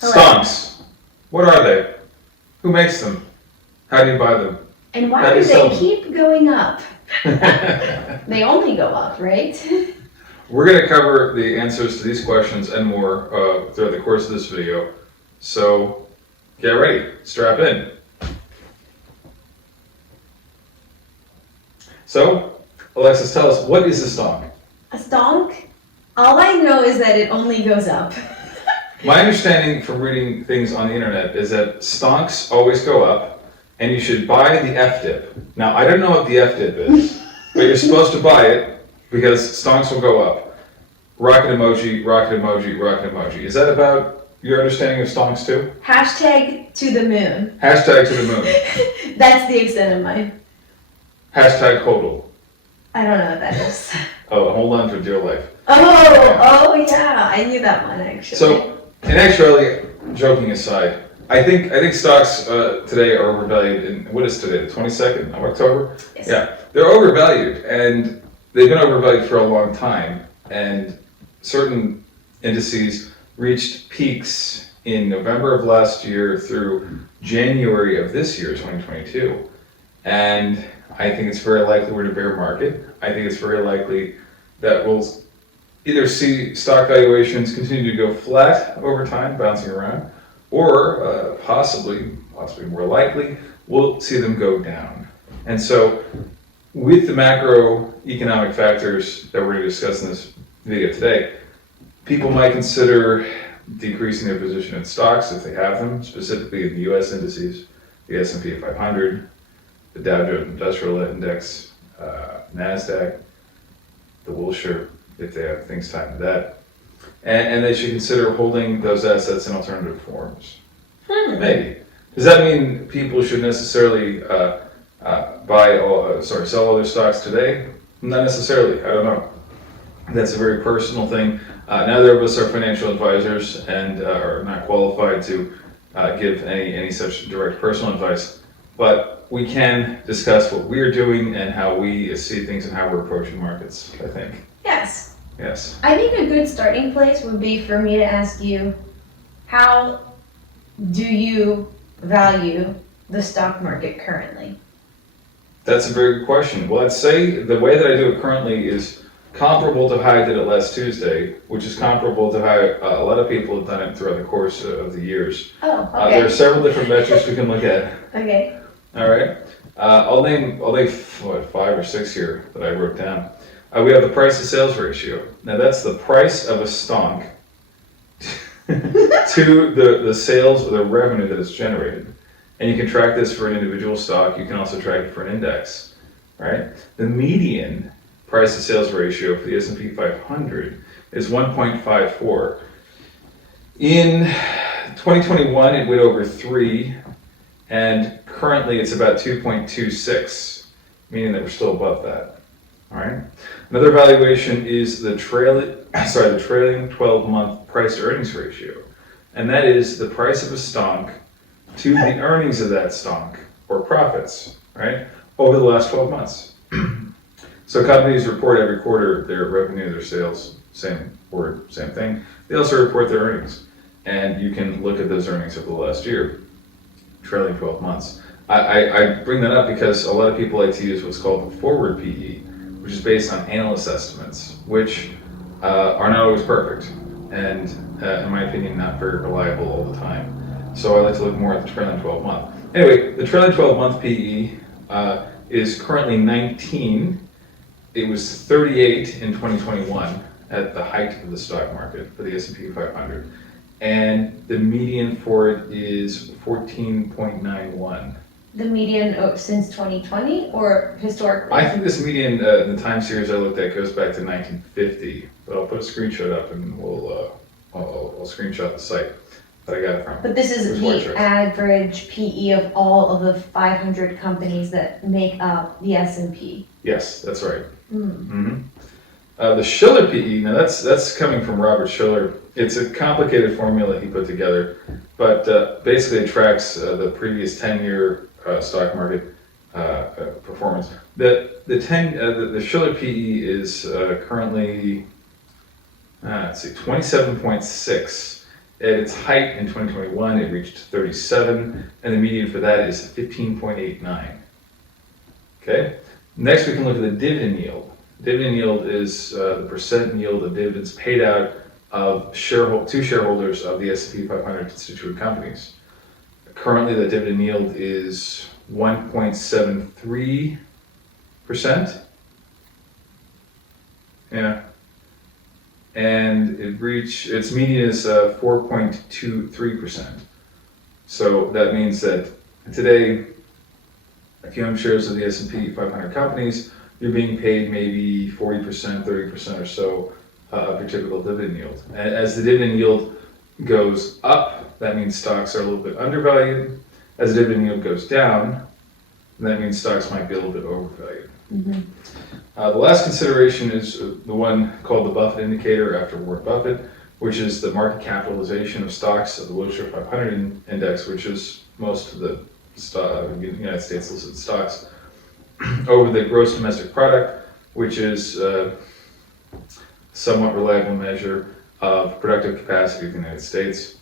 Hello. Stonks. What are they? Who makes them? How do you buy them? And How why do do you sell they them? keep going up? They only go up, right? We're going to cover the answers to these questions and more throughout the course of this video. So get ready, strap in. So, Alexis, tell us, what is a stonk? A stonk? All I know is that it only goes up. My understanding from reading things on the internet is that stonks always go up, and you should buy the F-dip. Now, I don't know what the F-dip is, but you're supposed to buy it because stonks will go up. Rocket emoji, rocket emoji, rocket emoji. Is that about your understanding of stonks too? Hashtag to the moon. Hashtag to the moon. That's the extent of mine. Hashtag hodl. I don't know what that is. Oh, hold on for dear life. Oh yeah, I knew that one actually. So, in actuality, joking aside, I think stocks today are overvalued. In what is today, the 22nd of October? Yes. Yeah, they're overvalued, and they've been overvalued for a long time. And certain indices reached peaks in November of last year through January of this year, 2022. And I think it's very likely we're in a bear market. I think it's very likely that we'll either see stock valuations continue to go flat over time, bouncing around, or possibly more likely, we'll see them go down. And so, with the macroeconomic factors that we're going to discuss in this video today, people might consider decreasing their position in stocks if they have them, specifically in the U.S. indices, the S&P 500, the Dow Jones Industrial Index, NASDAQ, the Bullish, if they have things tied to that. And they should consider holding those assets in alternative forms. Maybe. Does that mean people should necessarily sell all their stocks today? Not necessarily. I don't know. That's a very personal thing. Neither of us are financial advisors and are not qualified to give any such direct personal advice. But we can discuss what we're doing and how we see things and how we're approaching markets, I think. Yes. Yes. I think a good starting place would be for me to ask you, how do you value the stock market currently? That's a very good question. Well, I'd say the way that I do it currently is comparable to how I did it last Tuesday, which is comparable to how a lot of people have done it throughout the course of the years. Oh, okay. There are several different metrics we can look at. Okay. All right. I'll name 5 or 6 here that I wrote down. We have the price to sales ratio. Now that's the price of a stonk to the sales or the revenue that is generated. And you can track this for an individual stock. You can also track it for an index, right? The median price to sales ratio for the S&P 500 is 1.54. In 2021, it went over 3, and currently it's about 2.26, meaning that we're still above that. All right. Another valuation is the trailing 12-month price to earnings ratio, and that is the price of a stonk to the earnings of that stonk, or profits, right, over the last 12 months. So companies report every quarter their revenue, their sales, same word, same thing. They also report their earnings, and you can look at those earnings over the last year, trailing 12 months. I bring that up because a lot of people like to use what's called the forward PE, which is based on analyst estimates, which are not always perfect, and in my opinion, not very reliable all the time. So I like to look more at the trailing 12 month. Anyway, the trailing 12 month PE is currently 19. It was 38 in 2021 at the height of the stock market for the S&P 500. And the median for it is 14.91. The median since 2020 or historically? I think this median, the time series I looked at, goes back to 1950. But I'll put a screenshot up and I'll screenshot the site that I got it from. But this is the average PE of all of the 500 companies that make up the S&P. Yes, that's right. Mm-hmm. The Shiller PE, now that's coming from Robert Shiller. It's a complicated formula he put together, but basically it tracks the previous 10-year stock market performance. The Shiller PE is currently, 27.6, At its height in 2021, it reached 37, and the median for that is 15.89. Okay. Next, we can look at the dividend yield. Dividend yield is the percent yield of dividends paid out of to shareholders of the S&P 500 constituent companies. Currently, the dividend yield is 1.73%. Yeah. And its median is 4.23%. So that means that today, if you own shares of the S&P 500 companies, you're being paid maybe 40%, 30% or so of your typical dividend yield. And as the dividend yield goes up, that means stocks are a little bit undervalued. As the dividend yield goes down, that means stocks might be a little bit overvalued. Mm-hmm. The last consideration is the one called the Buffett indicator after Warren Buffett, which is the market capitalization of stocks of the Wilshire 500 index, which is most of the United States listed stocks, over the gross domestic product, which is a somewhat reliable measure of productive capacity of the United States.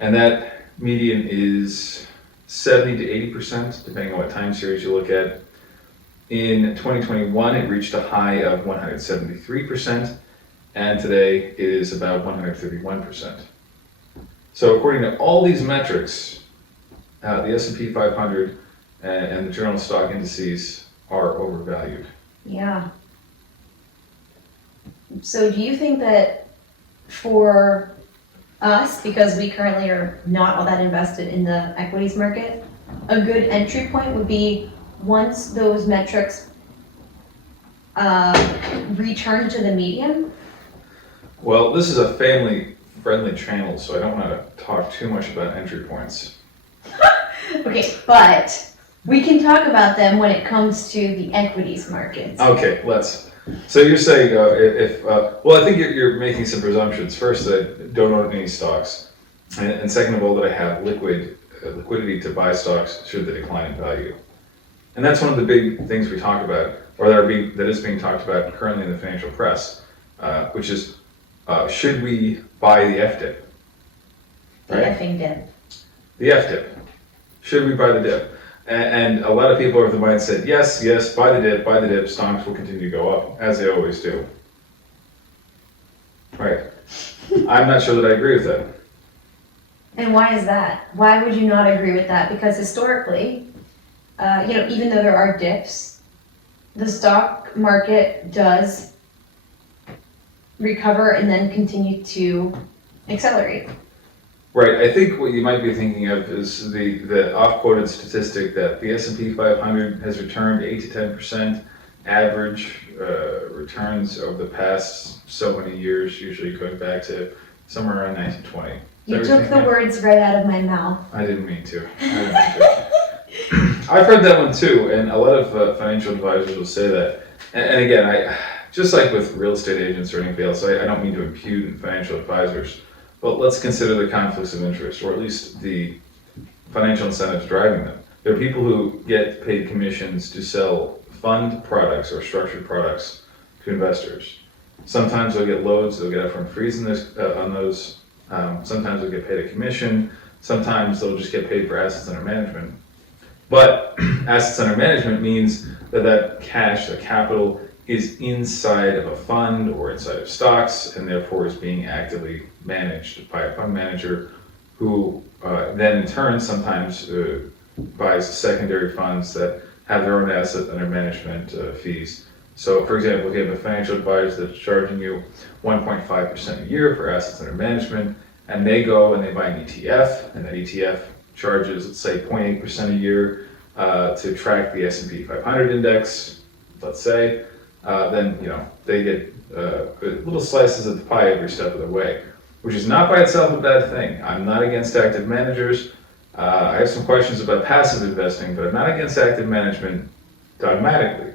And that median is 70 to 80%, depending on what time series you look at. In 2021, it reached a high of 173%, and today it is about 131%. So according to all these metrics, the S&P 500 and the journal stock indices are overvalued. Yeah. So do you think that for us, because we currently are not all that invested in the equities market, a good entry point would be once those metrics return to the median? Well, this is a family-friendly channel, so I don't want to talk too much about entry points. Okay, but we can talk about them when it comes to the equities markets. Okay, let's. So you're saying well, I think you're making some presumptions. First, that I don't own any stocks, and second of all, that I have liquidity to buy stocks should they decline in value. And that's one of the big things we talk about, or that is being talked about currently in the financial press, which is should we buy the FDIP? The effing dip. The FDIP. Should we buy the dip? And a lot of people are of the mindset, yes, buy the dip, stocks will continue to go up, as they always do. Right. I'm not sure that I agree with that. And why is that? Why would you not agree with that? Because historically, even though there are dips, the stock market does recover and then continue to accelerate. Right. I think what you might be thinking of is the oft-quoted statistic that the S&P 500 has returned 8 to 10% average returns over the past so many years, usually going back to somewhere around 1920. You took the words right out of my mouth. I didn't mean to. I've heard that one too, and a lot of financial advisors will say that. And again, I just like with real estate agents or anything else, I don't mean to impugn financial advisors, but let's consider the conflicts of interest, or at least the financial incentives driving them. There are people who get paid commissions to sell fund products or structured products to investors. Sometimes they'll get loads, they'll get upfront fees on those. Sometimes they'll get paid a commission. Sometimes they'll just get paid for assets under management. But assets under management means that cash, the capital, is inside of a fund or inside of stocks, and therefore is being actively managed by a fund manager who then in turn sometimes buys secondary funds that have their own asset under management fees. So for example, if you have a financial advisor that's charging you 1.5% a year for assets under management, and they go and they buy an ETF, and that ETF charges, let's say, 0.8% a year to track the S&P 500 index, let's say, then they get little slices of the pie every step of the way, which is not by itself a bad thing. I'm not against active managers. I have some questions about passive investing, but I'm not against active management dogmatically.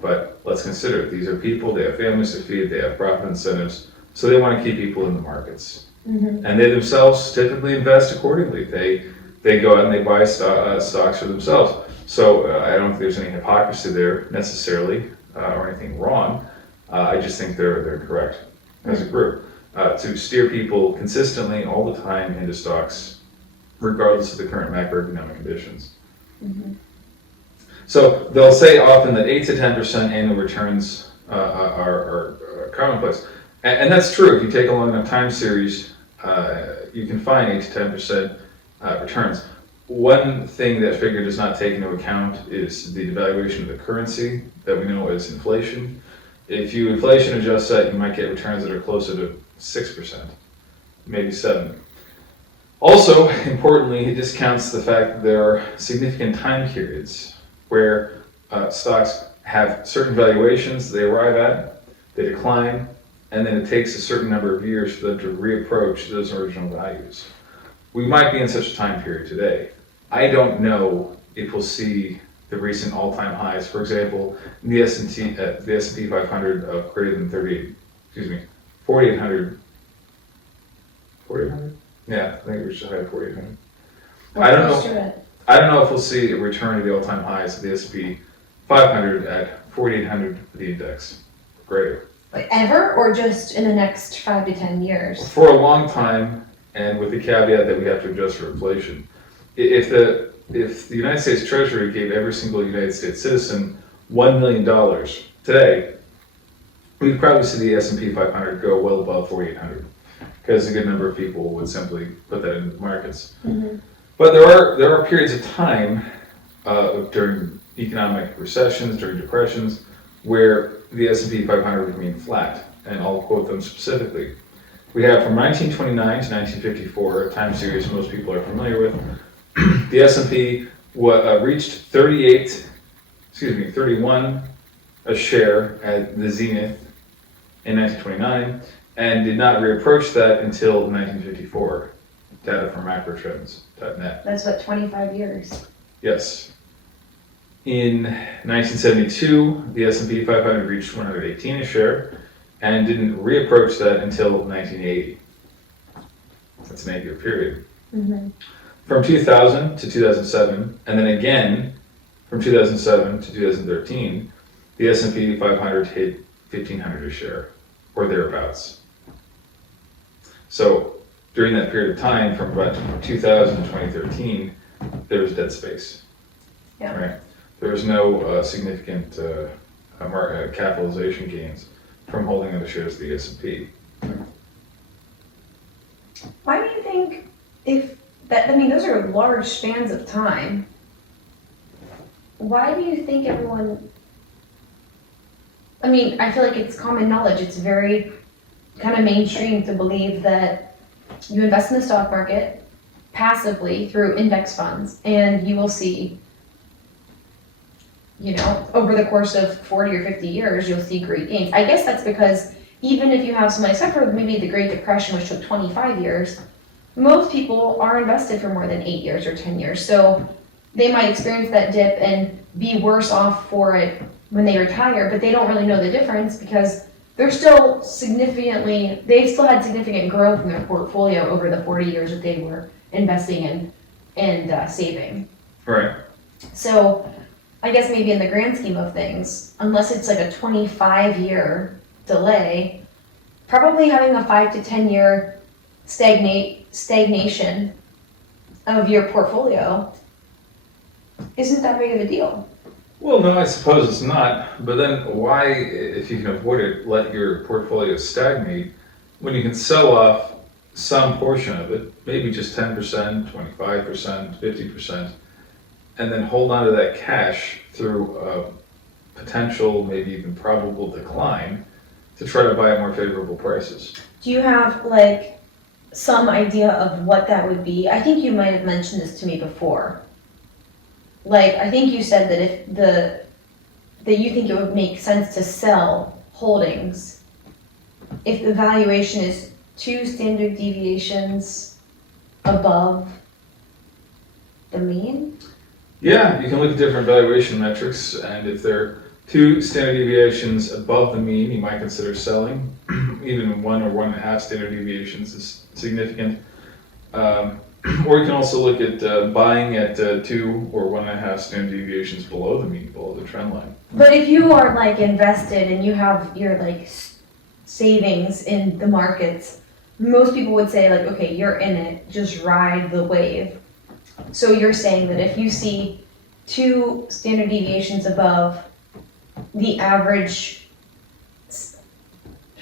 But let's consider it. These are people, they have families to feed, they have profit incentives, so they want to keep people in the markets. Mm-hmm. And they themselves typically invest accordingly. They go out and they buy stocks for themselves. So I don't think there's any hypocrisy there necessarily or anything wrong. I just think they're correct as a group. to steer people consistently all the time into stocks, regardless of the current macroeconomic conditions. Mhm. So they'll say often that 8 to 10% annual returns are commonplace. And that's true. If you take a long enough time series, you can find 8 to 10% returns. One thing that figure does not take into account is the devaluation of the currency that we know as inflation. If you inflation adjust that, you might get returns that are closer to 6%, maybe 7%. Also, importantly, it discounts the fact that there are significant time periods where stocks have certain valuations they arrive at, they decline, and then it takes a certain number of years for them to reapproach those original values. We might be in such a time period today. I don't know if we'll see the recent all-time highs. For example, in the S&P 500 of greater than 4,800. 4,800? Yeah, I think it reached a high of 4,800. I don't know if we'll see a return to the all-time highs of the S&P 500 at 4,800 for the index, greater. Like ever, or just in the next 5 to 10 years? For a long time, and with the caveat that we have to adjust for inflation. If the United States Treasury gave every single United States citizen $1 million today, we'd probably see the S&P 500 go well above 4,800, because a good number of people would simply put that into the markets. Mhm. But there are periods of time during economic recessions, during depressions, where the S&P 500 remain flat, and I'll quote them specifically. We have from 1929 to 1954, a time series most people are familiar with. The S&P reached 31 a share at the zenith in 1929, and did not reapproach that until 1954. Data from macrotrends.net. That's what, 25 years? Yes. In 1972, the S&P 500 reached 118 a share and didn't reapproach that until 1980. That's an 8-year period. Mm-hmm. From 2000 to 2007, and then again from 2007 to 2013, the S&P 500 hit 1,500 a share, or thereabouts. So during that period of time, from about 2000 to 2013, there was dead space. Yeah. Right? There was no significant capitalization gains from holding of the shares of the S&P. Why do you think those are large spans of time. Why do you think everyone, I feel like it's common knowledge, it's very kind of mainstream to believe that you invest in the stock market passively through index funds and you will see, over the course of 40 or 50 years, you'll see great gains. I guess that's because even if you have something, except for maybe the Great Depression, which took 25 years, most people are invested for more than 8 years or 10 years. So they might experience that dip and be worse off for it when they retire, but they don't really know the difference because they've still had significant growth in their portfolio over the 40 years that they were investing and saving. Right. So I guess maybe in the grand scheme of things, unless it's like a 25-year delay, probably having a 5 to 10 year stagnation of your portfolio isn't that big of a deal. Well, no, I suppose it's not. But then why, if you can avoid it, let your portfolio stagnate when you can sell off some portion of it, maybe just 10%, 25%, 50%, and then hold on to that cash through a potential, maybe even probable decline to try to buy at more favorable prices. Do you have some idea of what that would be? I think you might have mentioned this to me before. I think you said that that you think it would make sense to sell holdings if the valuation is 2 standard deviations above the mean? Yeah, you can look at different valuation metrics, and if they're 2 standard deviations above the mean, you might consider selling. Even 1 or 1.5 standard deviations is significant. Or you can also look at buying at 2 or 1.5 standard deviations below the mean, below the trend line. But if you are invested and you have your savings in the markets, most people would say like, okay, you're in it, just ride the wave. So you're saying that if you see 2 standard deviations above the average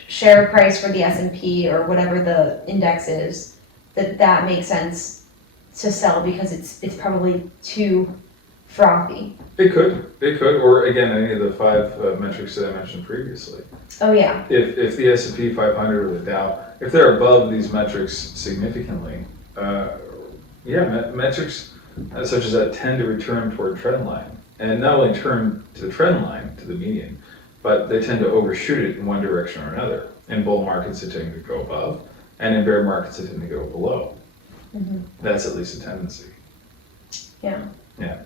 share price for the S&P or whatever the index is, that makes sense to sell because it's probably too frothy. It could, or again, any of the 5 metrics that I mentioned previously. Oh yeah. If the S&P 500 or the Dow, if they're above these metrics significantly, metrics such as that tend to return toward trend line. And not only turn to the trend line, to the median, but they tend to overshoot it in one direction or another. In bull markets, they tend to go above, and in bear markets, they tend to go below. Mm-hmm. That's at least a tendency. Yeah. Yeah.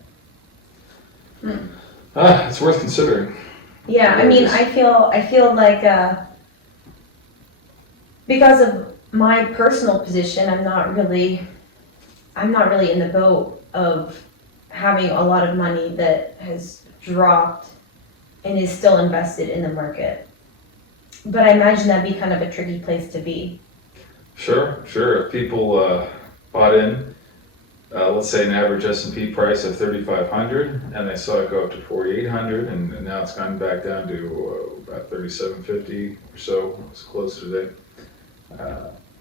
It's worth considering. Yeah, I mean, I feel like because of my personal position, I'm not really in the boat of having a lot of money that has dropped and is still invested in the market. But I imagine that'd be kind of a tricky place to be. Sure. If people bought in, let's say an average S&P price of 3,500, and they saw it go up to 4,800, and now it's gone back down to about 3,750 or so. It's close today.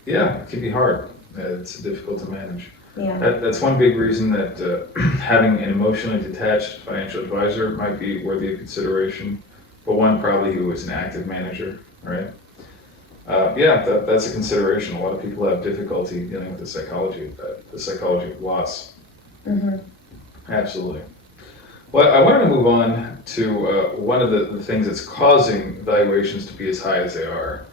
It can be hard. It's difficult to manage. Yeah. That's one big reason that having an emotionally detached financial advisor might be worthy of consideration. But one probably who is an active manager, right? That's a consideration. A lot of people have difficulty dealing with the psychology of that, the psychology of loss. Mm-hmm. Absolutely. Well, I wanted to move on to one of the things that's causing valuations to be as high as they are.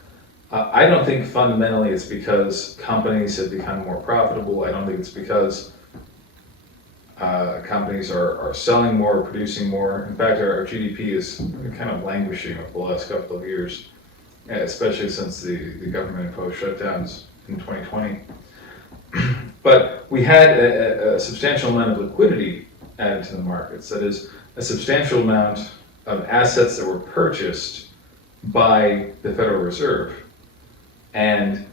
I don't think fundamentally it's because companies have become more profitable. I don't think it's because companies are selling more, producing more. In fact, our GDP is kind of languishing over the last couple of years, especially since the government imposed shutdowns in 2020. But we had a substantial amount of liquidity added to the markets. That is, a substantial amount of assets that were purchased by the Federal Reserve. And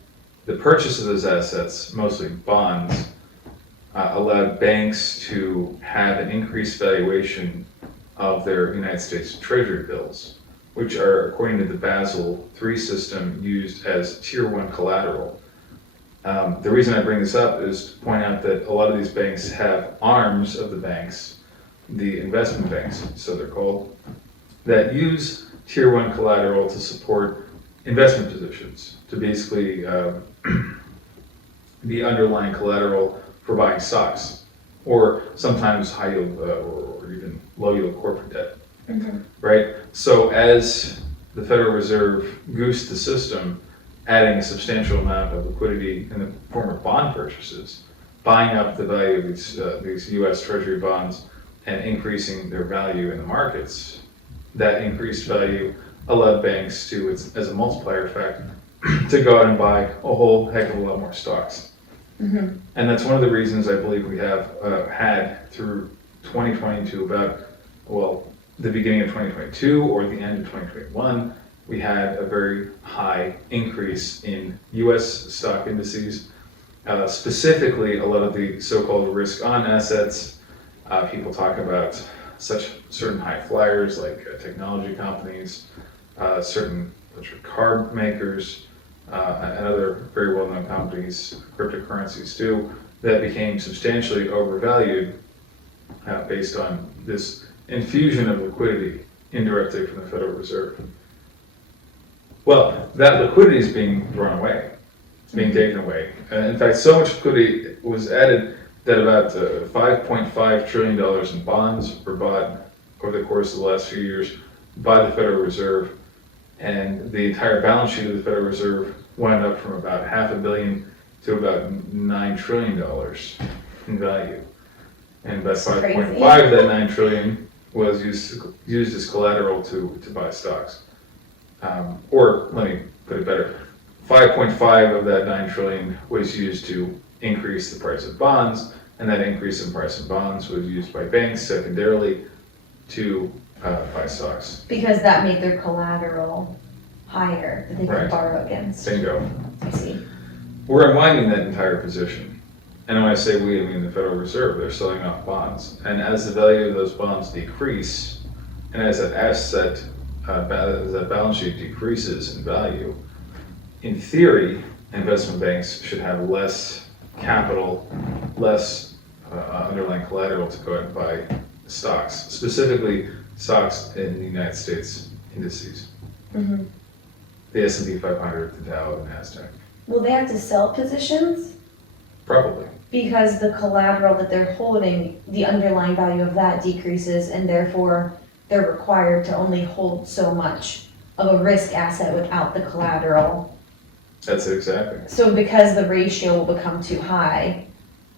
the purchase of those assets, mostly bonds, allowed banks to have an increased valuation of their United States Treasury bills, which are, according to the Basel III system, used as Tier 1 collateral. The reason I bring this up is to point out that a lot of these banks have arms of the banks, the investment banks, so they're called, that use Tier 1 collateral to support investment positions, to basically the underlying collateral for buying stocks, or sometimes high yield or even low yield corporate debt. Mm-hmm. Right? So as the Federal Reserve goosed the system, adding a substantial amount of liquidity in the form of bond purchases, buying up the value of these U.S. Treasury bonds and increasing their value in the markets, that increased value allowed banks to, as a multiplier effect, to go out and buy a whole heck of a lot more stocks. Mm-hmm. And that's one of the reasons I believe we have had through 2020 to about, the beginning of 2022 or the end of 2021, we had a very high increase in U.S. stock indices, specifically a lot of the so-called risk-on assets. People talk about certain high flyers like technology companies, certain electric car makers, and other very well-known companies, cryptocurrencies too, that became substantially overvalued based on this infusion of liquidity indirectly from the Federal Reserve. Well, that liquidity is being thrown away. It's being taken away. In fact, so much liquidity was added that about $5.5 trillion in bonds were bought over the course of the last few years by the Federal Reserve. And the entire balance sheet of the Federal Reserve went up from about $500 billion to about $9 trillion in value. And about 5.5 of that $9 trillion was used as collateral to buy stocks. Or let me put it better, 5.5 of that 9 trillion was used to increase the price of bonds, and that increase in price of bonds was used by banks secondarily to buy stocks. Because that made their collateral higher that they could Right. borrow against. Bingo. I see. we're unwinding that entire position. And when I say we, I mean the Federal Reserve. They're selling off bonds. And as the value of those bonds decrease, and as that asset, as that balance sheet decreases in value, in theory, investment banks should have less capital, less underlying collateral to go out and buy stocks, specifically stocks in the United States indices. Mm-hmm. The S&P 500, the Dow, the NASDAQ. Will they have to sell positions? Probably. Because the collateral that they're holding, the underlying value of that decreases, and therefore they're required to only hold so much of a risk asset without the collateral. That's it exactly. So because the ratio will become too high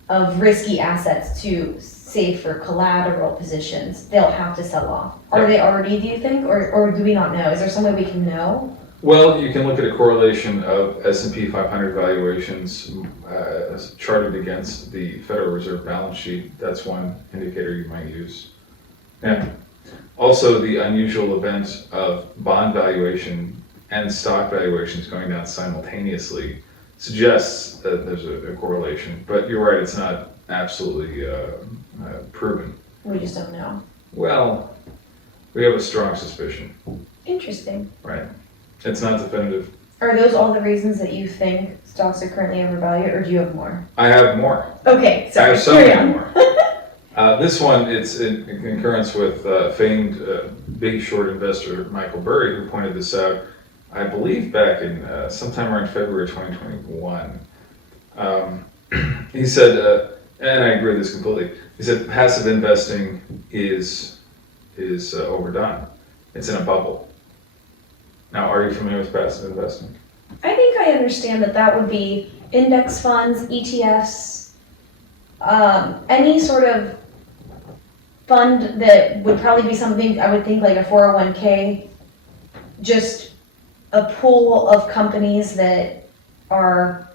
of risky assets to save for collateral positions, they'll have to sell off. Are they already, do you think, or do we not know? Is there some way we can know? Well, you can look at a correlation of S&P 500 valuations charted against the Federal Reserve balance sheet. That's one indicator you might use. Yeah. Also, the unusual event of bond valuation and stock valuations going down simultaneously suggests that there's a correlation. But you're right, it's not absolutely proven. We just don't know. Well, we have a strong suspicion, Interesting. right? It's not definitive. Are those all the reasons that you think stocks are currently overvalued, or do you have more? I have more. Okay, I sorry. have so many more. This one, it's in concurrence with famed big short investor Michael Burry, who pointed this out, I believe back in sometime around February 2021. He said, and I agree with this completely, he said passive investing is overdone. It's in a bubble. Now, are you familiar with passive investing? I think I understand that would be index funds, ETFs, any sort of fund that would probably be something, I would think like a 401k, just a pool of companies that are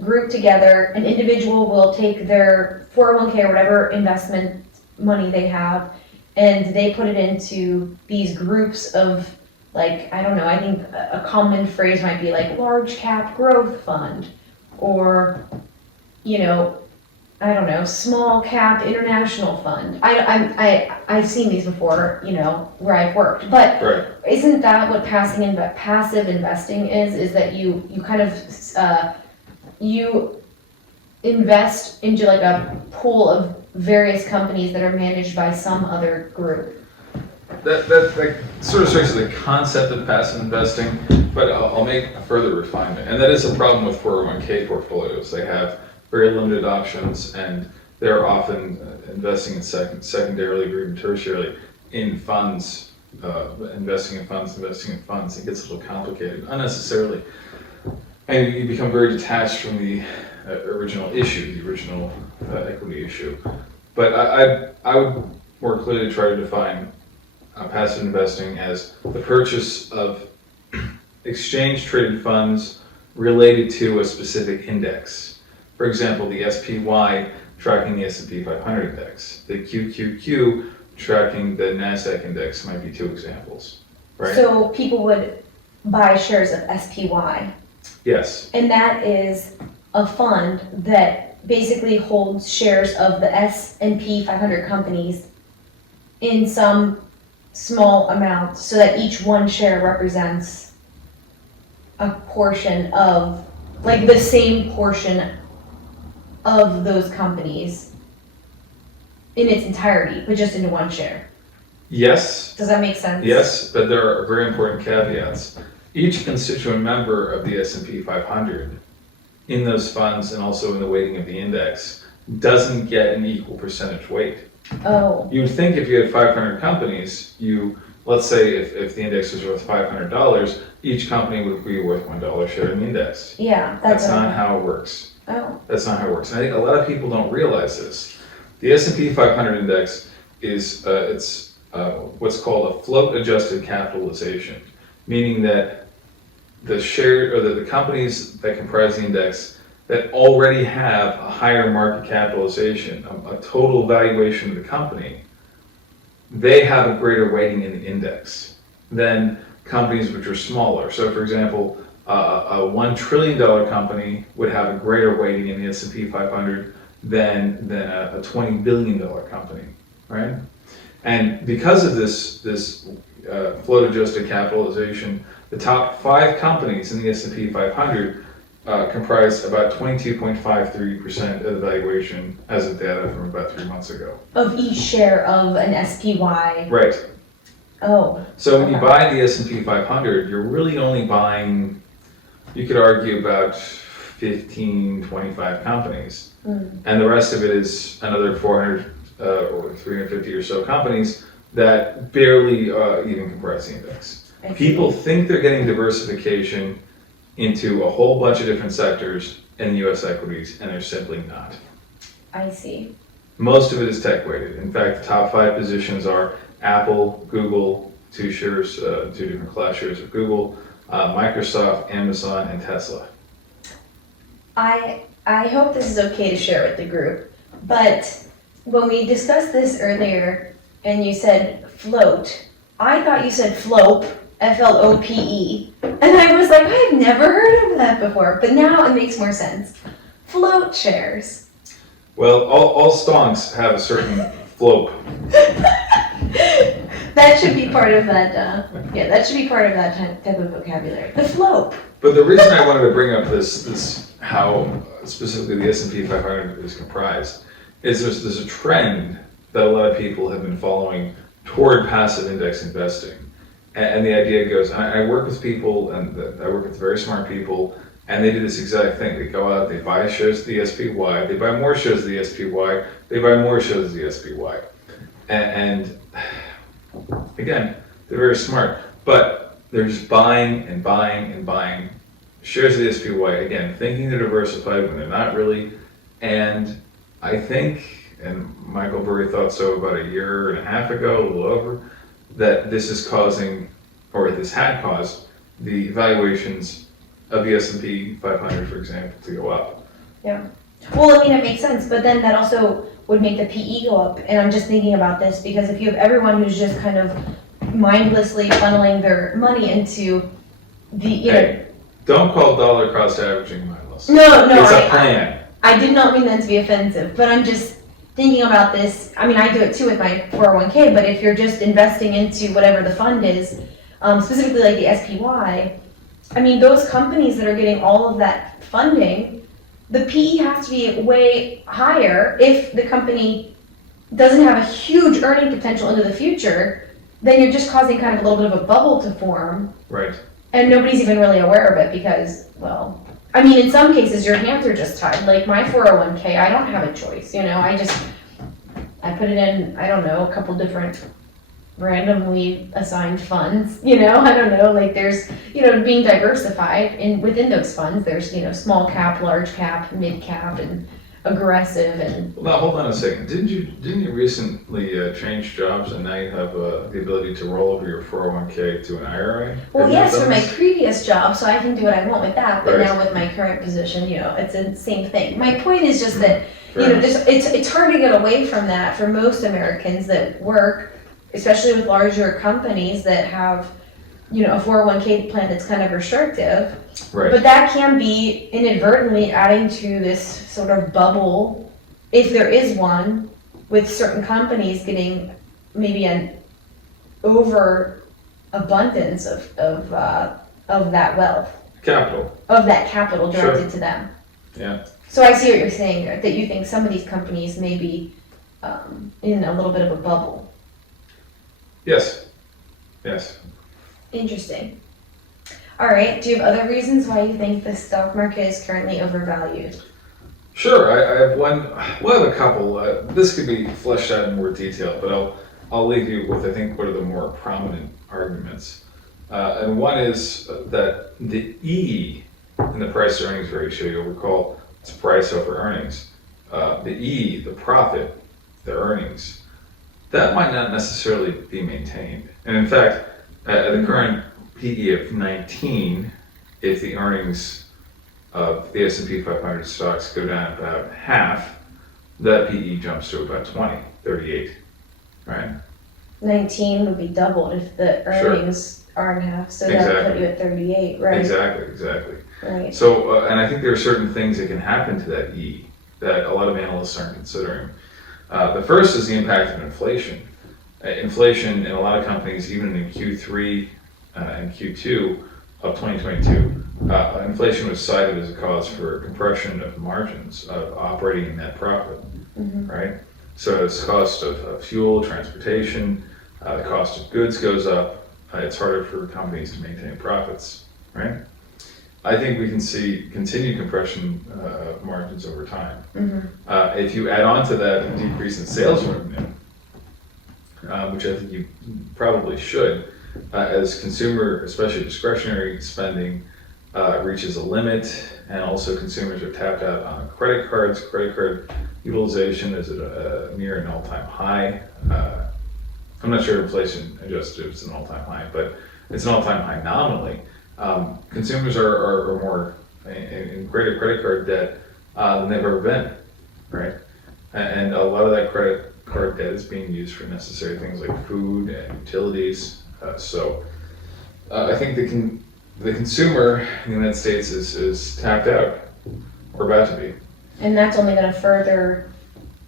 grouped together. An individual will take their 401k or whatever investment money they have, and they put it into these groups of, like, I don't know, I think a common phrase might be like large cap growth fund, or, you know, I don't know, small cap international fund. I've seen these before, you know, where I've worked, but Right. isn't that what passive investing is that you kind of, you invest into like a pool of various companies that are managed by some other group? That sort of strikes the concept of passive investing, but I'll make a further refinement. And that is a problem with 401k portfolios. They have very limited options, and they're often investing in secondarily or even tertiarily in funds, investing in funds. It gets a little complicated unnecessarily. And you become very detached from the original issue, the original equity issue. But I would more clearly try to define passive investing as the purchase of exchange-traded funds related to a specific index. For example, the SPY tracking the S&P 500 index. The QQQ tracking the NASDAQ index might be two examples, right? So people would buy shares of SPY, Yes, and that is a fund that basically holds shares of the S&P 500 companies in some small amount, so that each one share represents a portion of, like the same portion of those companies in its entirety, but just into one share. yes, Does that make sense? yes, but there are very important caveats. Each constituent member of the S&P 500 in those funds and also in the weighting of the index doesn't get an equal percentage weight. Oh, You would think if you had 500 companies, let's say if the index was worth $500, each company would be worth $1 share in the index. yeah, That's not how it works. Oh, That's not how it works. And I think a lot of people don't realize this. The S&P 500 index is what's called a float adjusted capitalization, meaning that the companies that comprise the index that already have a higher market capitalization, a total valuation of the company, they have a greater weighting in the index than companies which are smaller. So for example, a $1 trillion company would have a greater weighting in the S&P 500 than a $20 billion company, right? And because of this float adjusted capitalization, the top 5 companies in the S&P 500 comprise about 22.53% of the valuation as of data from about 3 months ago. Of each share of an SPY. Right. Oh. So when you Okay. buy the S&P 500, you're really only buying, you could argue, about 15, 25 companies. And the rest of it is another 400 or 350 or so companies that barely even comprise the index. I see. People think they're getting diversification into a whole bunch of different sectors in US equities, and they're simply not. I see. Most of it is tech weighted. In fact, the top 5 positions are Apple, Google, 2 different class shares of Google, Microsoft, Amazon, and Tesla. I hope this is okay to share with the group, but when we discussed this earlier and you said float, I thought you said flope, FLOPE, and I was like, I've never heard of that before, but now it makes more sense. Float shares. Well, all stonks have a certain flope. That should be part of that, that should be part of that type of vocabulary. The float. But the reason I wanted to bring up this how specifically the S&P 500 is comprised is there's a trend that a lot of people have been following toward passive index investing. And the idea goes, I work with people, and I work with very smart people, and they do this exact thing. They go out, they buy shares of the SPY, they buy more shares of the SPY, they buy more shares of the SPY. And again, they're very smart, but they're just buying and buying and buying shares of the SPY, again, thinking they're diversified when they're not really. And I think, and Michael Burry thought so about 1.5 years ago, a little over, that this is causing, or this had caused, the valuations of the S&P 500, for example, to go up. Yeah. Well, I mean, it makes sense, but then that also would make the PE go up. And I'm just thinking about this because if you have everyone who's just kind of mindlessly funneling their money into the, Hey, don't call dollar cost averaging mindless. No, It's a plan. I did not mean that to be offensive, but I'm just thinking about this. I mean, I do it too with my 401k, but if you're just investing into whatever the fund is, specifically like the SPY, I mean, those companies that are getting all of that funding, the PE has to be way higher if the company doesn't have a huge earning potential into the future, then you're just causing kind of a little bit of a bubble to form. Right. And nobody's even really aware of it because, well, I mean, in some cases your hands are just tied. Like my 401k, I don't have a choice, I put it in, I don't know, a couple different randomly assigned funds, I don't know, like there's, being diversified within those funds, there's, small cap, large cap, mid cap, and aggressive, and. Well, now hold on a second. Didn't you recently change jobs and now you have the ability to roll over your 401k to an IRA? Well, Have you yes, done for my this? previous job, so I can do what I want with that, but Right. now with my current position, it's the same thing. My point is just that, Fair enough. it's hard to get away from that for most Americans that work, especially with larger companies that have, a 401k plan that's kind of restrictive. Right. But that can be inadvertently adding to this sort of bubble, if there is one, with certain companies getting maybe an overabundance of that wealth, Capital. of that capital directed Sure. to them. Yeah. So I see what you're saying, that you think some of these companies may be in a little bit of a bubble. Yes. Yes. Interesting. All right, do you have other reasons why you think the stock market is currently overvalued? Sure. I have one. Well, I have a couple. This could be fleshed out in more detail, but I'll leave you with, I think, what are the more prominent arguments. And one is that the E in the price to earnings ratio, you'll recall, it's price over earnings. The E, the profit, the earnings, that might not necessarily be maintained. And in fact, at the current PE of 19, if the earnings of the S&P 500 stocks go down about half, that PE jumps to about 38, right? 19 would be doubled if the Sure. earnings R&a-half, so that would put you at 38, right? Exactly. Right. So, and I think there are certain things that can happen to that E that a lot of analysts aren't considering. The first is the impact of inflation. Inflation in a lot of companies, even in Q3 and Q2 of 2022, inflation was cited as a cause for compression of margins of operating net profit, right? So it's cost of fuel, transportation, the cost of goods goes up. It's harder for companies to maintain profits, right? I think we can see continued compression of margins over time. If you add on to that a decrease in sales revenue, which I think you probably should, as consumer, especially discretionary spending, reaches a limit, and also consumers are tapped out on credit cards. Credit card utilization is at near an all-time high. I'm not sure inflation adjusted it's an all-time high, but it's an all-time high nominally. Consumers are more in greater credit card debt than they've ever been, right? And a lot of that credit card debt is being used for necessary things like food and utilities. So I think the consumer in the United States is tapped out, or about to be. And that's only going to further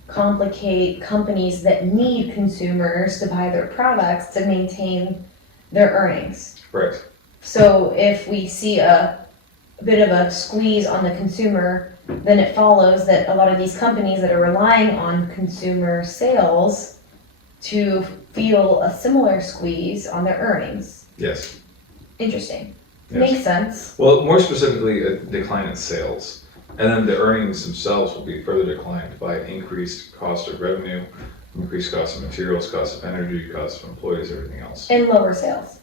complicate companies that need consumers to buy their products to maintain their earnings. Right. So if we see a bit of a squeeze on the consumer, then it follows that a lot of these companies that are relying on consumer sales to feel a similar squeeze on their earnings. Yes. Interesting. Yes. Makes sense. Well, more specifically, a decline in sales. And then the earnings themselves will be further declined by increased cost of revenue, increased cost of materials, cost of energy, cost of employees, everything else. And lower sales.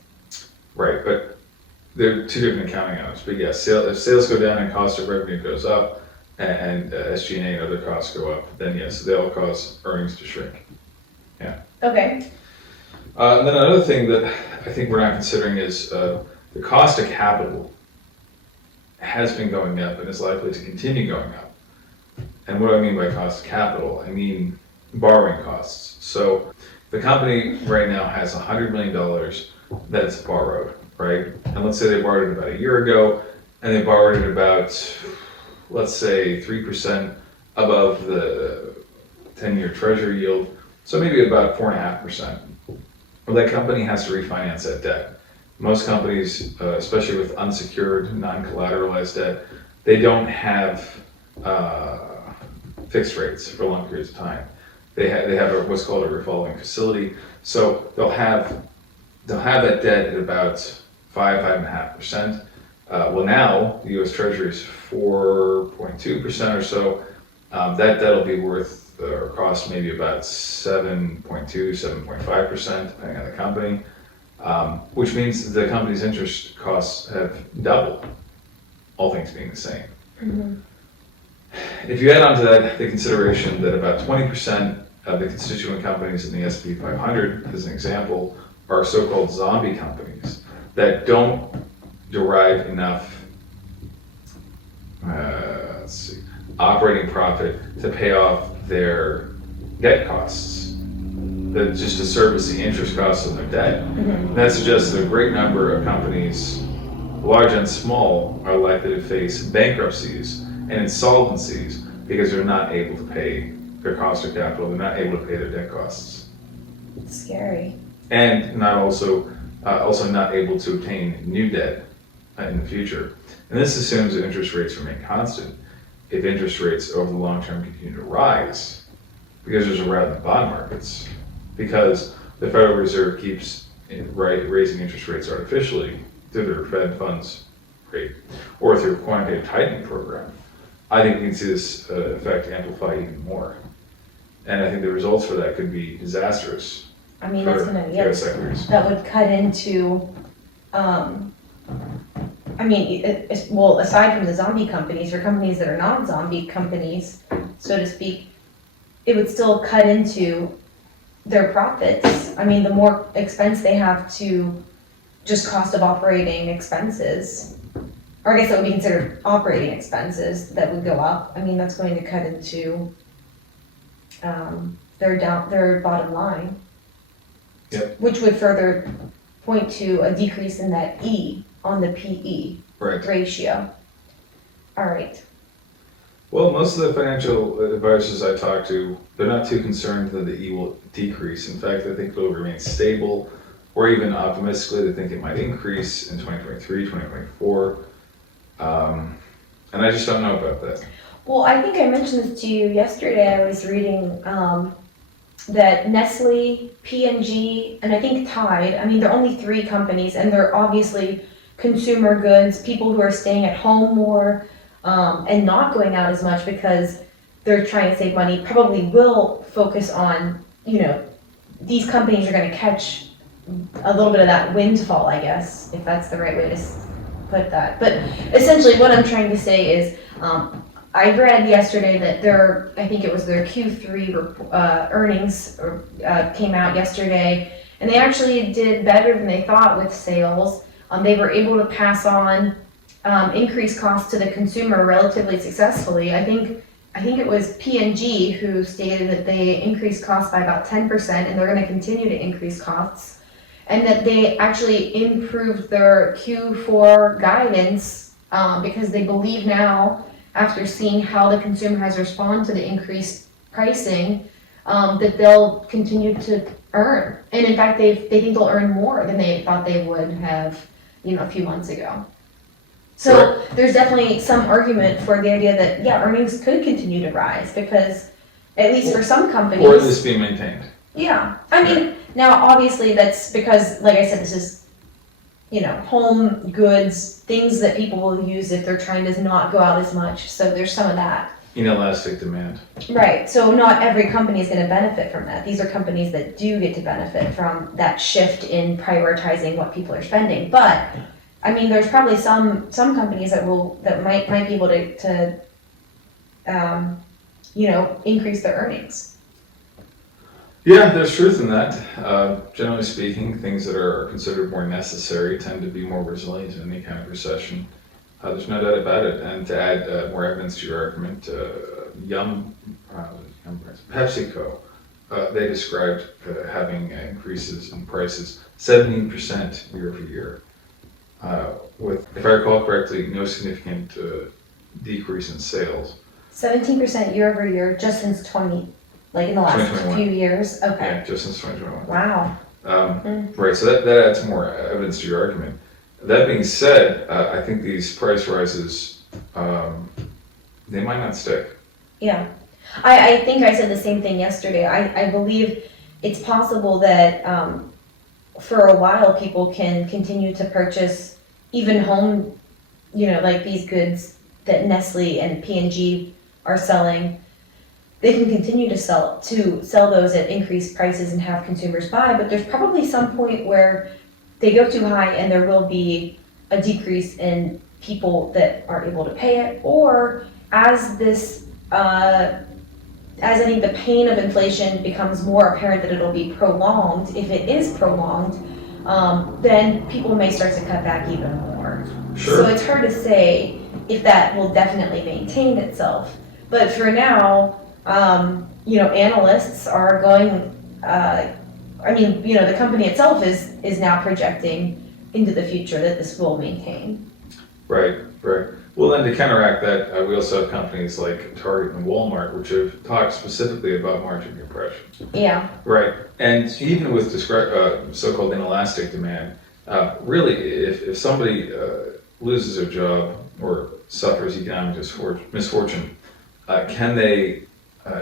Right, but there are two different accounting items. But yes, if sales go down and cost of revenue goes up, and SG&A and other costs go up, then yes, they all cause earnings to shrink. Yeah. Okay. And then another thing that I think we're not considering is the cost of capital has been going up and is likely to continue going up. And what do I mean by cost of capital? I mean borrowing costs. So the company right now has $100 million that it's borrowed, right? And let's say they borrowed it about a year ago, and they borrowed it about, let's say, 3% above the 10-year treasury yield, so maybe about 4.5%. Well, that company has to refinance that debt. Most companies, especially with unsecured, non-collateralized debt, they don't have fixed rates for long periods of time. They have what's called a revolving facility. So they'll have that debt at about 5.5%. Well, now the U.S. Treasury is 4.2% or so. That debt will be worth or cost maybe about 7.2, 7.5%, depending on the company. Which means the company's interest costs have doubled, all things being the same. Mm-hmm. If you add on to that the consideration that about 20% of the constituent companies in the S&P 500, as an example, are so-called zombie companies that don't derive enough operating profit to pay off their debt costs, just to service the interest costs of their debt. Mm-hmm. That suggests that a great number of companies, large and small, are likely to face bankruptcies and insolvencies because they're not able to pay their cost of capital, they're not able to pay their debt costs. It's scary. And also not able to obtain new debt in the future. And this assumes that interest rates remain constant. If interest rates over the long term continue to rise, because there's a rout in the bond markets, because the Federal Reserve keeps raising interest rates artificially through their Fed funds rate or through a quantitative tightening program, I think we can see this effect amplify even more. And I think the results for that could be disastrous. I mean, that's gonna, US sectors. that would cut into, I mean, well, aside from the zombie companies, or companies that are not zombie companies, so to speak, it would still cut into their profits. I mean, the more expense they have to just cost of operating expenses, or I guess that would be considered operating expenses that would go up. I mean, that's going to cut into their bottom line. Yep. Which would further point to a decrease in that E on the PE Right. ratio. All right. Well, most of the financial advisors I talk to, they're not too concerned that the E will decrease. In fact, I think it'll remain stable, or even optimistically, they think it might increase in 2023, 2024. And I just don't know about that. Well, I think I mentioned this to you yesterday. I was reading that Nestle, P&G, and I think Tide, I mean, they're only 3 companies, and they're obviously consumer goods, people who are staying at home more and not going out as much because they're trying to save money, probably will focus on, these companies are going to catch a little bit of that windfall, I guess, if that's the right way to put that. But essentially what I'm trying to say is, I read yesterday that I think it was their Q3 earnings came out yesterday, and they actually did better than they thought with sales. They were able to pass on increased costs to the consumer relatively successfully. I think it was P&G who stated that they increased costs by about 10%, and they're going to continue to increase costs, and that they actually improved their Q4 guidance because they believe now, after seeing how the consumer has responded to the increased pricing, that they'll continue to earn. And in fact, they think they'll earn more than they thought they would have, a few months ago. So there's definitely some argument for the idea that, earnings could continue to rise because, at least for some companies. Or at least be maintained. Yeah. I mean, now obviously that's because, like I said, this is, home goods, things that people will use if they're trying to not go out as much. So there's some of that. Inelastic demand. Right. So not every company is going to benefit from that. These are companies that do get to benefit from that shift in prioritizing what people are spending. But I mean, there's probably some companies that might be able to increase their earnings. Yeah, there's truth in that. Generally speaking, things that are considered more necessary tend to be more resilient in any kind of recession. There's no doubt about it. And to add more evidence to your argument, PepsiCo, they described having increases in prices 17% year over year, with, if I recall correctly, no significant decrease in sales. 17% year over year, just since in the last few years? Okay. Yeah, just since 2021. Wow. Right, so that adds more evidence to your argument. That being said, I think these price rises, they might not stick. Yeah. I think I said the same thing yesterday. I believe it's possible that for a while people can continue to purchase even home, like these goods that Nestle and P&G are selling. They can continue to sell those at increased prices and have consumers buy, but there's probably some point where they go too high and there will be a decrease in people that are able to pay it, or as I think the pain of inflation becomes more apparent that it'll be prolonged, if it is prolonged, then people may start to cut back even more. Sure. So it's hard to say if that will definitely maintain itself. But for now, analysts are going, the company itself is now projecting into the future that this will maintain. Right. Well, then to counteract that, we also have companies like Target and Walmart, which have talked specifically about margin compression. Yeah. Right. And even with so-called inelastic demand, really, if somebody loses their job or suffers economic misfortune, can they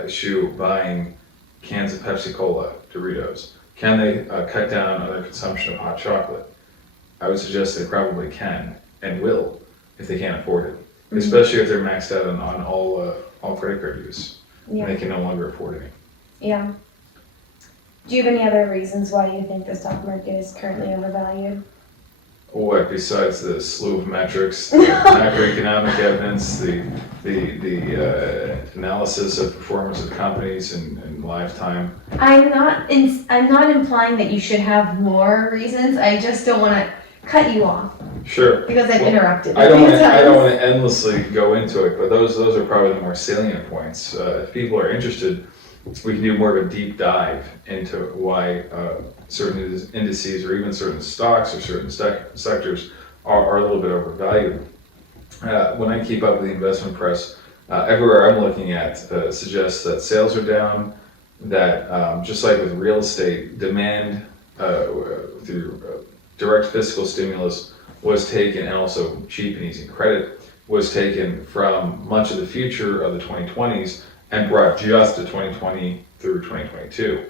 eschew buying cans of Pepsi Cola, Doritos? Can they cut down on their consumption of hot chocolate? I would suggest they probably can and will if they can't afford it, especially if they're maxed out on all credit card use. Yeah. And they can no longer afford it. Yeah. Do you have any other reasons why you think the stock market is currently overvalued? What, besides the slew of metrics, the macroeconomic evidence, the analysis of performance of companies in lifetime? I'm not implying that you should have more reasons. I just don't want to cut you off. Sure. Because I've interrupted. I don't want to endlessly go into it, but those are probably the more salient points. If people are interested, we can do more of a deep dive into why certain indices or even certain stocks or certain sectors are a little bit overvalued. When I keep up with the investment press, everywhere I'm looking at suggests that sales are down, that just like with real estate, demand through direct fiscal stimulus was taken, and also cheap and easy credit was taken from much of the future of the 2020s and brought just to 2020 through 2022.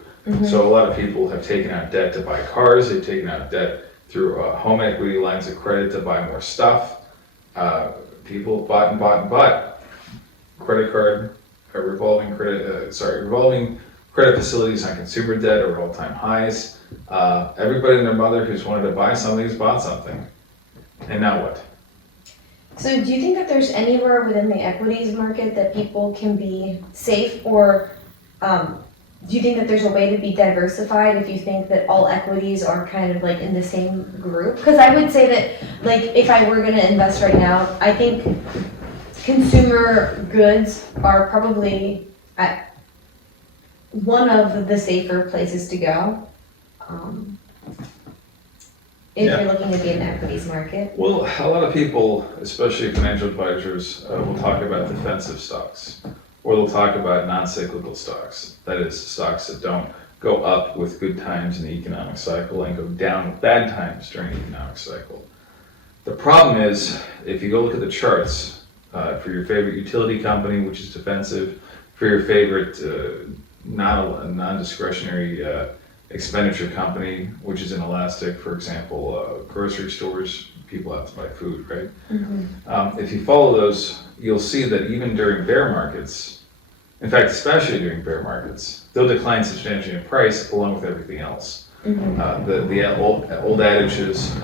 So a lot of people have taken out debt to buy cars, they've taken out debt through home equity lines of credit to buy more stuff. People bought and bought and bought. Credit card, revolving credit facilities on consumer debt are at all-time highs. Everybody and their mother who's wanted to buy something has bought something. And now what? So do you think that there's anywhere within the equities market that people can be safe, or do you think that there's a way to be diversified if you think that all equities are kind of like in the same group? Because I would say that, like, if I were going to invest right now, I think consumer goods are probably at one of the safer places to go. If you're looking at the equities market. Well, a lot of people, especially financial advisors, will talk about defensive stocks, or they'll talk about non-cyclical stocks. That is, stocks that don't go up with good times in the economic cycle and go down with bad times during the economic cycle. The problem is, if you go look at the charts for your favorite utility company, which is defensive, for your favorite non-discretionary expenditure company, which is inelastic, for example, grocery stores, people have to buy food, right? If you follow those, you'll see that even during bear markets, in fact, especially during bear markets, they'll decline substantially in price along with everything else. The old adage is,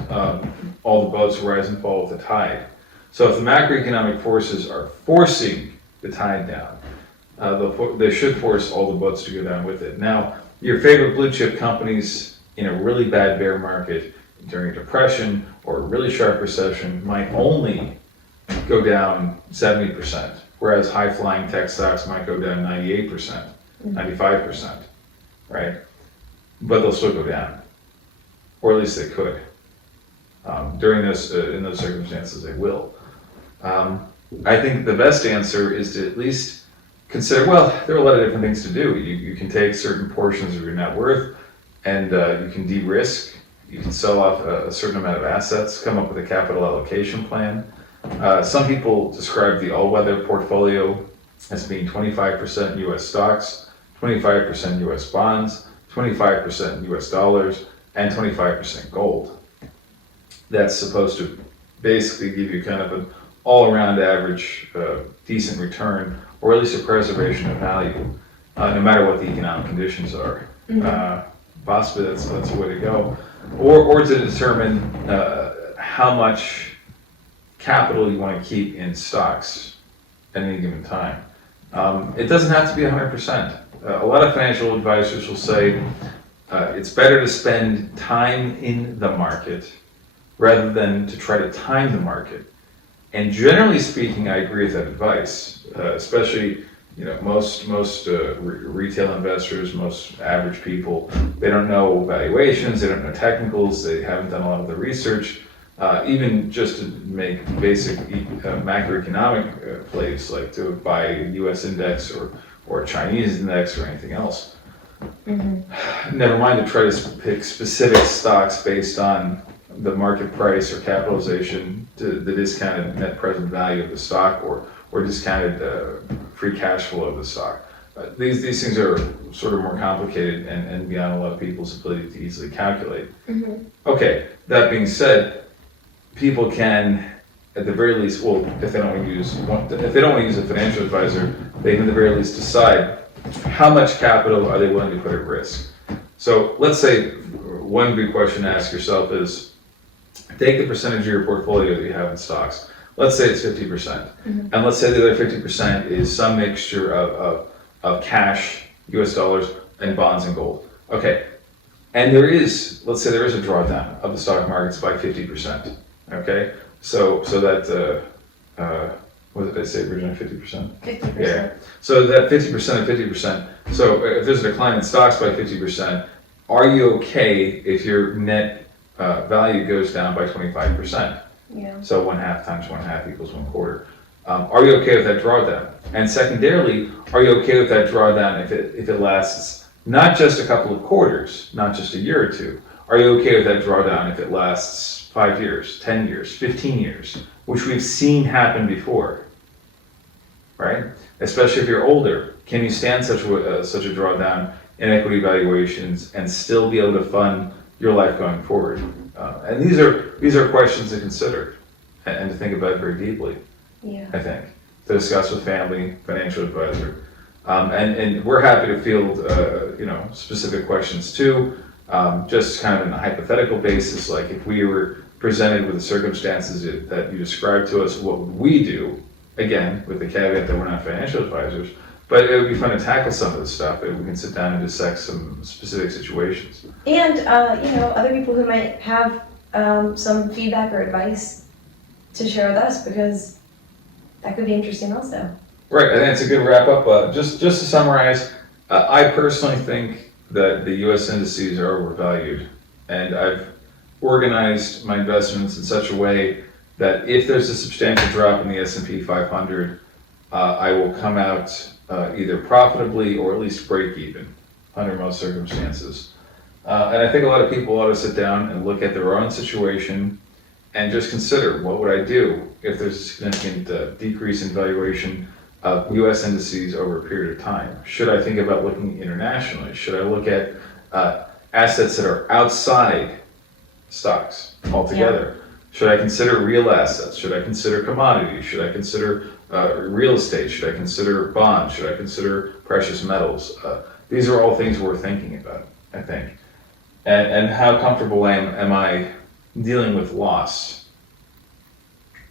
all the boats rise and fall with the tide. So if the macroeconomic forces are forcing the tide down, they should force all the boats to go down with it. Now, your favorite blue chip companies in a really bad bear market during a depression or a really sharp recession might only go down 70%, whereas high flying tech stocks might go down 98%, 95%, right? But they'll still go down, or at least they could. During this, in those circumstances, they will. I think the best answer is to at least consider, well, there are a lot of different things to do. You can take certain portions of your net worth and you can de-risk. You can sell off a certain amount of assets, come up with a capital allocation plan. Some people describe the all-weather portfolio as being 25% US stocks, 25% US bonds, 25% US dollars, and 25% gold. That's supposed to basically give you kind of an all-around average decent return, or at least a preservation of value, no matter what the economic conditions are. Possibly that's the way to go. Or to determine how much capital you want to keep in stocks at any given time. It doesn't have to be 100%. A lot of financial advisors will say it's better to spend time in the market rather than to try to time the market. And generally speaking, I agree with that advice, especially, most retail investors, most average people, they don't know valuations, they don't know technicals, they haven't done a lot of the research, even just to make basic macroeconomic plays, like to buy a US index or a Chinese index or anything else. Never mind to try to pick specific stocks based on the market price or capitalization, to the discounted net present value of the stock, or discounted free cash flow of the stock. These things are sort of more complicated and beyond a lot of people's ability to easily calculate. Okay, that being said, people can, at the very least, well, if they don't want to use a financial advisor, they can at the very least decide how much capital are they willing to put at risk. So let's say one big question to ask yourself is, take the percentage of your portfolio that you have in stocks. Let's say it's 50%. And let's say the other 50% is some mixture of cash, US dollars, and bonds and gold. Okay. And let's say there is a drawdown of the stock markets by 50%. Okay. So that, what did I say originally, 50%? 50%. So that 50% of 50%, so if there's a decline in stocks by 50%, are you okay if your net value goes down by 25%? Yeah. So 1/2 times 1/2 equals 1/4. Are you okay with that drawdown? And secondarily, are you okay with that drawdown if it lasts not just a couple of quarters, not just a year or two? Are you okay with that drawdown if it lasts 5 years, 10 years, 15 years, which we've seen happen before, right? Especially if you're older, can you stand such a drawdown in equity valuations and still be able to fund your life going forward? And these are questions to consider and to think about very deeply. Yeah. I think, to discuss with family, financial advisor. And we're happy to field, specific questions too, just kind of on a hypothetical basis, like if we were presented with the circumstances that you described to us, what would we do? Again, with the caveat that we're not financial advisors, but it would be fun to tackle some of this stuff, and we can sit down and dissect some specific situations. And, other people who might have some feedback or advice to share with us, because that could be interesting also. Right, I think it's a good wrap up. Just to summarize, I personally think that the U.S. indices are overvalued, and I've organized my investments in such a way that if there's a substantial drop in the S&P 500, I will come out either profitably or at least break even under most circumstances. And I think a lot of people ought to sit down and look at their own situation and just consider, what would I do if there's a significant decrease in valuation of U.S. indices over a period of time? Should I think about looking internationally? Should I look at assets that are outside stocks altogether? Should I consider real assets? Should I consider commodities? Should I consider real estate? Should I consider bonds? Should I consider precious metals? These are all things worth thinking about, I think. And how comfortable am I dealing with loss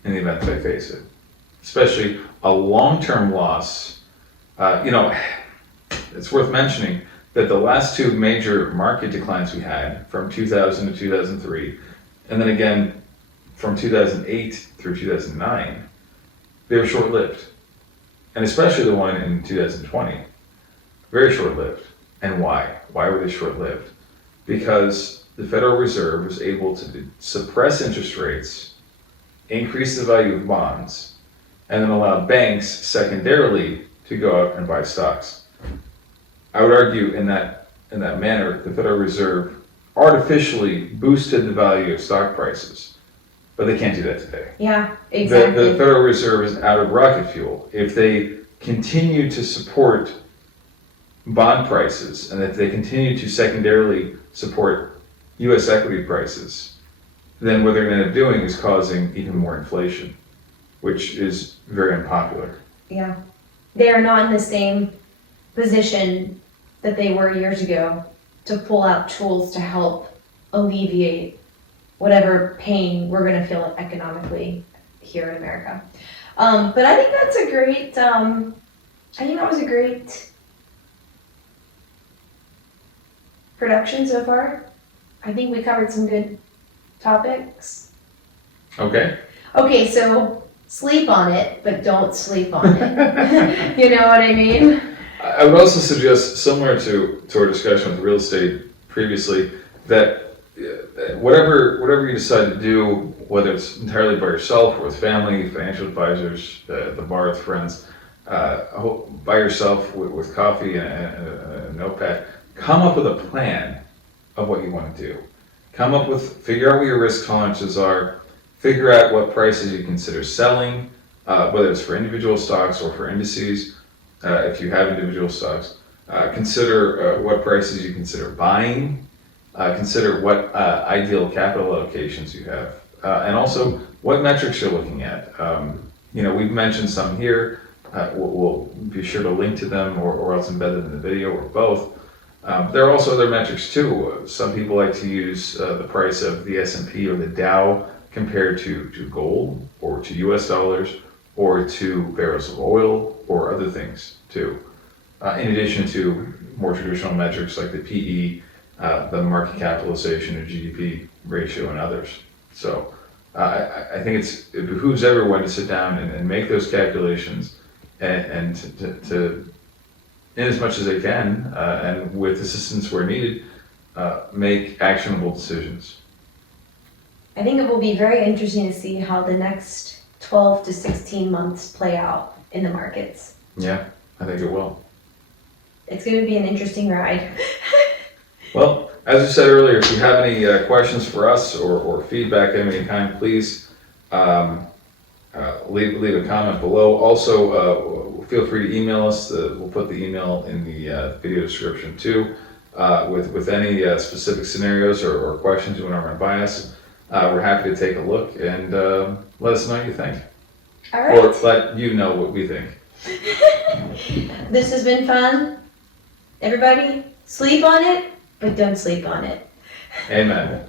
in the event that I face it? Especially a long-term loss. It's worth mentioning that the last two major market declines we had, from 2000 to 2003, and then again from 2008 through 2009, they were short-lived. And especially the one in 2020, very short-lived. And why? Why were they short-lived? Because the Federal Reserve was able to suppress interest rates, increase the value of bonds, and then allow banks secondarily to go out and buy stocks. I would argue in that manner, the Federal Reserve artificially boosted the value of stock prices, but they can't do that today. Yeah, exactly. The Federal Reserve is out of rocket fuel. If they continue to support bond prices, and if they continue to secondarily support U.S. equity prices, then what they're going to end up doing is causing even more inflation, which is very unpopular. Yeah. They are not in the same position that they were years ago to pull out tools to help alleviate whatever pain we're going to feel economically here in America. But I think that's a great, I think that was a great production so far. I think we covered some good topics. Okay. Okay, so sleep on it, but don't sleep on it. You know what I mean? I would also suggest, similar to our discussion with real estate previously, that whatever you decide to do, whether it's entirely by yourself or with family, financial advisors, the bar with friends, by yourself with coffee and a notepad, come up with a plan of what you want to do. Figure out what your risk tolerances are, figure out what prices you consider selling, whether it's for individual stocks or for indices, if you have individual stocks. Consider what prices you consider buying, consider what ideal capital allocations you have, and also what metrics you're looking at. We've mentioned some here. We'll be sure to link to them or else embed them in the video or both. There are also other metrics too. Some people like to use the price of the S&P or the Dow compared to gold or to US dollars or to barrels of oil or other things too. In addition to more traditional metrics like the PE, the market capitalization or GDP ratio and others. So I think it behooves everyone to sit down and make those calculations and to in as much as they can, and with assistance where needed, make actionable decisions. I think it will be very interesting to see how the next 12 to 16 months play out in the markets. Yeah, I think it will. It's going to be an interesting ride. Well, as I said earlier, if you have any questions for us or feedback of any kind, please leave a comment below. Also, feel free to email us. We'll put the email in the video description too, with any specific scenarios or questions you want to run by us. We're happy to take a look and let us know what you think. All right. Or let you know what we think. This has been fun. Everybody, sleep on it, but don't sleep on it. Amen.